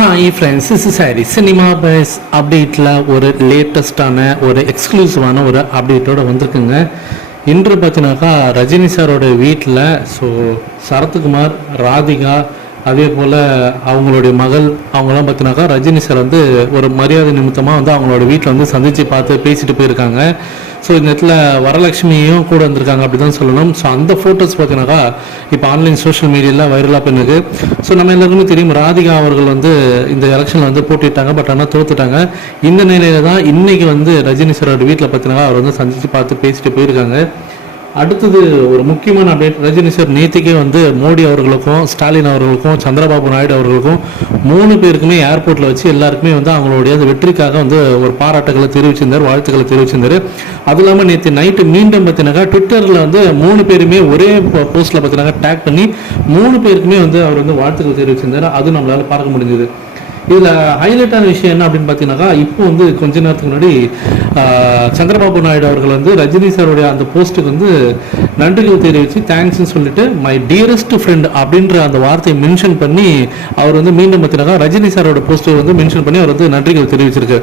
Hi friends, this is Harry. Cinema bus அப்டேட்டில் ஒரு லேட்டஸ்டான ஒரு எக்ஸ்க்ளூசிவான ஒரு அப்டேட்டோடு வந்திருக்குங்க. இன்று பார்த்தினாக்கா ரஜினி சாரோட வீட்டில் சரத்குமார், ராதிகா, அதே போல் அவங்களுடைய மகள் அவங்களாம் பார்த்தினாக்கா ரஜினி சார் ஒரு மரியாதை நிமித்தமாக அவங்களோட வீட்டில் சந்தித்து பார்த்து பேசிட்டு போயிருக்காங்க. ஸோ இந்த இடத்துல வரலட்சுமியும் கூட வந்திருக்காங்க அப்படி தான் சொல்லணும். ஸோ அந்த ஃபோட்டோஸ் பார்த்தீங்கன்னாக்கா இப்போ ஆன்லைன் சோஷியல் மீடியாவில் வைரலாக பண்ணுது. ஸோ நம்ம எல்லாருக்குமே தெரியும், ராதிகா அவர்கள் இந்த எலெக்ஷனில் போட்டிட்டாங்க. பட் ஆனால் தோத்துட்டாங்க. இந்த நிலையில தான் இன்னைக்கு ரஜினி சாரோட வீட்டில் பார்த்தீங்கன்னா அவர் சந்தித்து பார்த்து பேசிட்டு போயிருக்காங்க. அடுத்தது ஒரு முக்கியமான அப்டேட், ரஜினி சார் நேற்றுக்கே மோடி அவர்களுக்கும், ஸ்டாலின் அவர்களுக்கும், சந்திரபாபு நாயுடு அவர்களுக்கும் 3 பேருக்குமே ஏர்போர்ட்டில் வச்சு எல்லாருக்குமே அவங்களுடைய அந்த வெற்றிக்காக ஒரு பாராட்டுகளை தெரிவிச்சிருந்தார், வாழ்த்துக்களை தெரிவிச்சிருந்தார். அது இல்லாமல் நேற்று நைட்டு மீண்டும் பார்த்தீங்கன்னா ட்விட்டரில் 3 பேருமே ஒரே போஸ்ட்டில் பார்த்தீங்கன்னா டேக் பண்ணி 3 பேருக்குமே அவர் வாழ்த்துக்கள் தெரிவிச்சிருந்தார். அது நம்மளால் பார்க்க முடிஞ்சது. இதில் ஹைலைட்டான விஷயம் என்ன அப்படின்னு பார்த்தீங்கன்னாக்கா, இப்போ கொஞ்ச நேரத்துக்கு முன்னாடி சந்திரபாபு நாயுடு அவர்கள் ரஜினி சாருடைய அந்த போஸ்ட்டுக்கு நன்றிகள் தெரிவித்து தேங்க்ஸ்ன்னு சொல்லிட்டு மை டியரஸ்ட் ஃப்ரெண்ட் அப்படின்ற அந்த வார்த்தையை மென்ஷன் பண்ணி அவர் மீண்டும் பார்த்தீங்கன்னா ரஜினி சாரோட போஸ்ட்டை மென்ஷன் பண்ணி அவர் நன்றிகள் தெரிவிச்சிருக்கு.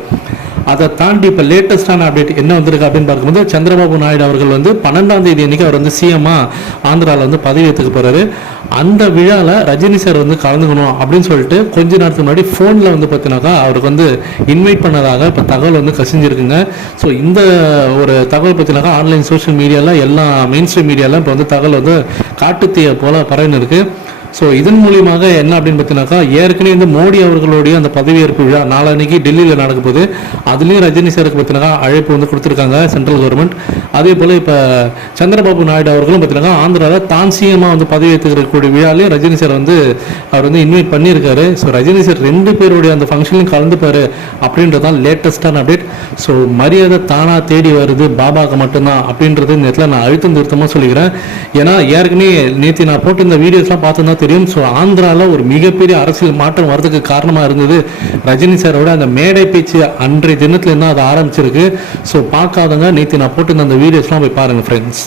அதை தாண்டி இப்போ லேட்டஸ்டான அப்டேட் என்ன வந்திருக்கு அப்படின்னு பார்க்கும்போது, சந்திரபாபு நாயுடு அவர்கள் 12ஆம் தேதி அன்னைக்கு அவர் சிஎம்மா ஆந்திராவில் பதவி ஏற்றுக்க போகிறாரு. அந்த விழாவில் ரஜினி சார் கலந்துக்கணும் அப்படின்னு சொல்லிட்டு கொஞ்ச நேரத்துக்கு முன்னாடி ஃபோனில் பார்த்தீங்கன்னாக்கா அவருக்கு இன்வைட் பண்ணதாக இப்போ தகவல் கசிஞ்சிருக்குங்க. ஸோ இந்த ஒரு தகவல் பார்த்தீங்கன்னாக்கா ஆன்லைன் சோஷியல் மீடியாவில் எல்லா மெயின் ஸ்ட்ரீம் மீடியாவில் இப்போ தகவல் காட்டுத்தீய போல பரவின்னு இருக்குது. ஸோ இதன் மூலியமாக என்ன அப்படின்னு பார்த்தீங்கன்னாக்கா, ஏற்கனவே மோடி அவர்களுடைய அந்த பதவியேற்பு விழா நாளன்னைக்கு டெல்லியில் நடக்க போகுது. அதுலேயும் ரஜினி சாருக்கு பார்த்தீங்கன்னா அழைப்பு கொடுத்துருக்காங்க சென்ட்ரல் கவர்மெண்ட். அதே போல் இப்போ சந்திரபாபு நாயுடு அவர்களும் பார்த்தீங்கன்னா ஆந்திராவில் தான் சிஎம்மாக பதவி ஏற்றுக்கக்கூடிய விழாலையும் ரஜினி சார் அவர் இன்வைட் பண்ணியிருக்காரு. ஸோ ரஜினி சார் 2 பேருடைய அந்த ஃபங்க்ஷன்லையும் கலந்துப்பார் அப்படின்றதான் லேட்டஸ்டான அப்டேட். ஸோ மரியாதை தானாக தேடி வருது, பாபாவுக்கு மட்டும்தான் அப்படின்றது இந்த இடத்துல நான் அழுத்தம் திருத்தமாக சொல்லிக்கிறேன். ஏன்னா ஏற்கனவே நேற்று நான் போட்டு இந்த வீடியோஸ்லாம் பார்த்துருந்தா தெரியும். ஸோ ஆந்திராவில் ஒரு மிகப்பெரிய அரசியல் மாற்றம் வரதுக்கு காரணமாக இருந்தது ரஜினி சாரோட அந்த மேடை பேச்சு. அன்றைய தினத்துல இருந்தால் அது ஆரம்பிச்சிருக்கு. ஸோ பார்க்காதவங்க நேற்று நான் போட்டு அந்த வீடியோஸ்லாம் போய் பாருங்கள் ஃப்ரெண்ட்ஸ்.